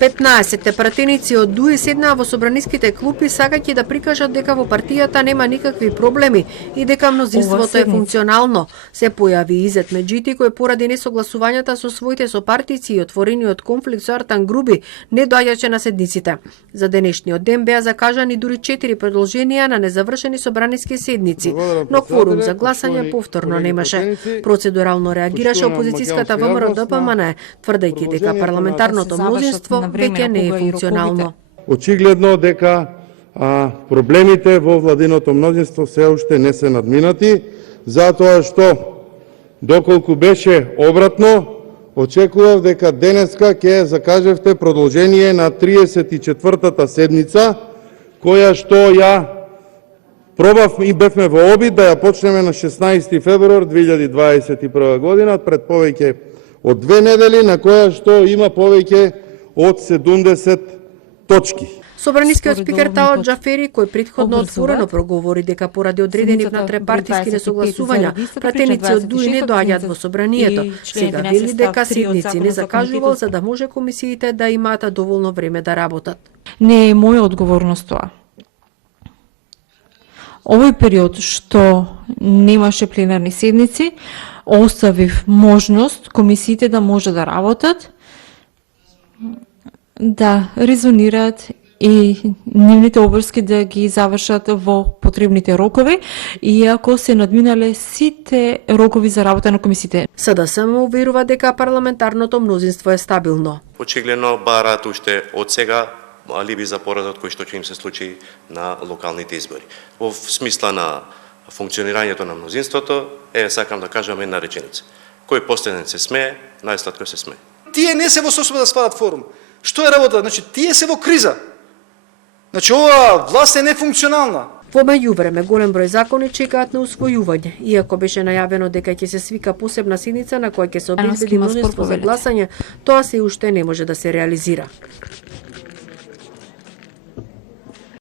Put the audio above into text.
15 пратеници од ДУИ седнаа во собраниските клупи сакајќи да прикажат дека во партијата нема никакви проблеми и дека мнозинството е функционално. Се појави Изет Меджити кој поради несогласувањата со своите сопартици и отворениот конфликт со Артан Груби не доаѓаше на седниците. За денешниот ден беа закажани дури 4 продолженија на незавршени собраниски седници, но кворум за гласање повторно немаше. Процедурално реагираше опозицијската ВМРО ДПМН, тврдејќи дека парламентарното мнозинство веќе не е функционално. Очигледно дека проблемите во владиното мнозинство се уште не се надминати, затоа што доколку беше обратно, очекував дека денеска ќе закажевте продолжение на 34-та седница, која што ја пробав и бевме во обид да ја почнеме на 16 февруар 2021 година, пред повеќе од 2 недели, на која што има повеќе од 70 точки. Собранискиот спикер Талат Џафери, кој претходно отворено проговори дека поради одредени внатре-партиски несогласувања, пратеници од ДУИ не доаѓаат во собранието, сега вели дека седници не закажувал за да може комисиите да имаат доволно време да работат. Не е моја одговорност тоа. Овој период што немаше пленарни седници, оставив можност комисиите да може да работат, да резонираат и нивните обврски да ги завршат во потребните рокови, иако се надминале сите рокови за работа на комисиите. СДСМ уверува дека парламентарното мнозинство е стабилно. Очигледно бараат уште од сега алиби за поразот кој што ќе им се случи на локалните избори. Во смисла на функционирањето на мнозинството, сакам да кажам една реченица. Кој последен се смее, најсладко се смее. Тие не се во состојба да свалат форум. Што е работа? Значи, тие се во криза. Значи, ова власт е нефункционална. Во меѓувреме голем број закони чекаат на усвојување, иако беше најавено дека ќе се свика посебна седница на која ќе се обезбеди мнозинство за гласање, тоа се уште не може да се реализира.